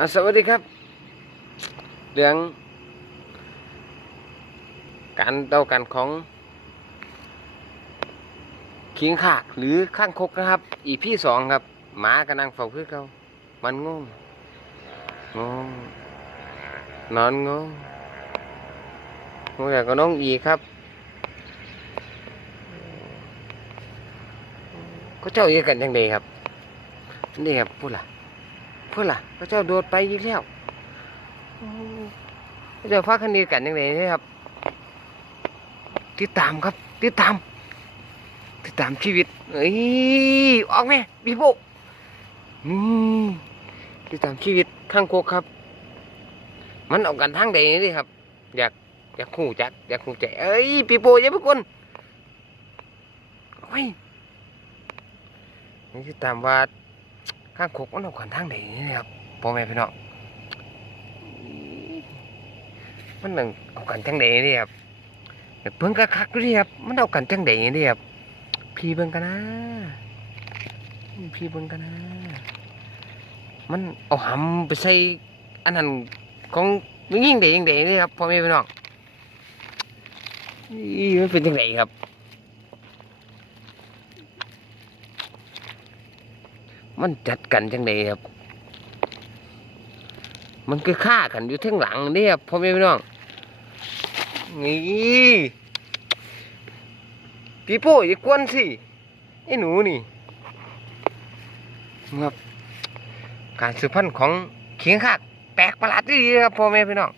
อะสวัสดีครับ เรื่อง การเดากันของเคียงขากหรือข้างคกนะครับ อีพี่สองครับ หมากำลังเฝ้าคือเขามันงงงงนอนงงงงอย่างก็น้องอีครับ ก็เจ้าเยกันยังไงครับนี่ครับพูดล่ะ พูดล่ะก็เจ้าโดดไปอีกแล้วโอ้ก็เจ้าพักคันนี้กันยังไงนี่ครับ ติดตามครับ ติดตาม ติดตามชีวิตเอ้ยออกไหมพี่โบอืมติดตามชีวิตข้างโคกครับ มันออกกันทางใดนี่ครับ อยากอยากหูจักอยากหูใจเอ้ยพี่โบอย่าไปกวนโอ้ยนี่คือตามว่า ข้างคกมันเอากันทางไหนนี่นะครับพ่อแม่พี่น้องมันหนั่งเอากันทางไหนนี่ครับเพิ่งกระคักดูดิครับมันเอากันทางไหนนี่ครับพี่เบิ่งกันนะพี่เบิ่งกันนะ มันเอาหำไปใส่อันนั้นของยิ่งเด็ยิ่งเด็นี่ครับพ่อแม่พี่น้องนี่มันเป็นยังไงครับ มันจัดกันจังไดครับ มันคือฆ่ากันอยู่ทั้งหลังนี่ครับพ่อแม่พี่น้อง นี่พี่โป้อย่ากวนสิไอ้หนูนี่ครับการสืบพันธุ์ของเขียงขากแปลกประหลาดดีครับพ่อแม่พี่น้อง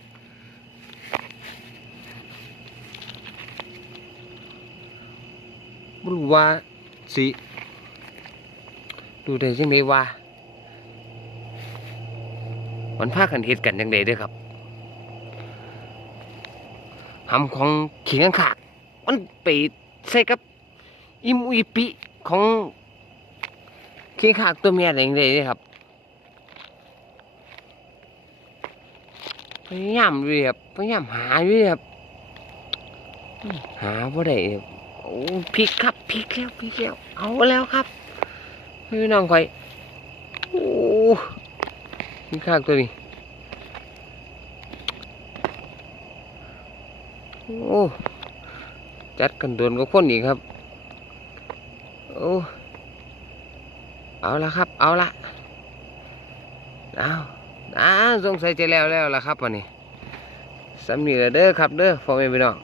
บรู้ว่าสิ ดูได้จังไดว่ามันพากันเฮ็ดกันจังไดเด้อครับหำของเขียงขากมันไปใส่กับอิมุอิปิของเขียงขากตัวเมียได้จังไดเด้อครับพยายามอยู่ครับพยายามหาอยู่ครับหาบ่าได้โอ้พลิกครับพลิกแล้วพลิกแล้วเอาแล้วครับ พี่น้องคอยโอ้มีข้างตัวนี้โอ้จัดกันโดนก็คนอีกครับโอ้เอาละครับ เอาละเอาอ่าสงสัยจะแล้วแล้วละครับวันนี้สำนีเด้อครับเด้อพ่อแม่พี่น้อง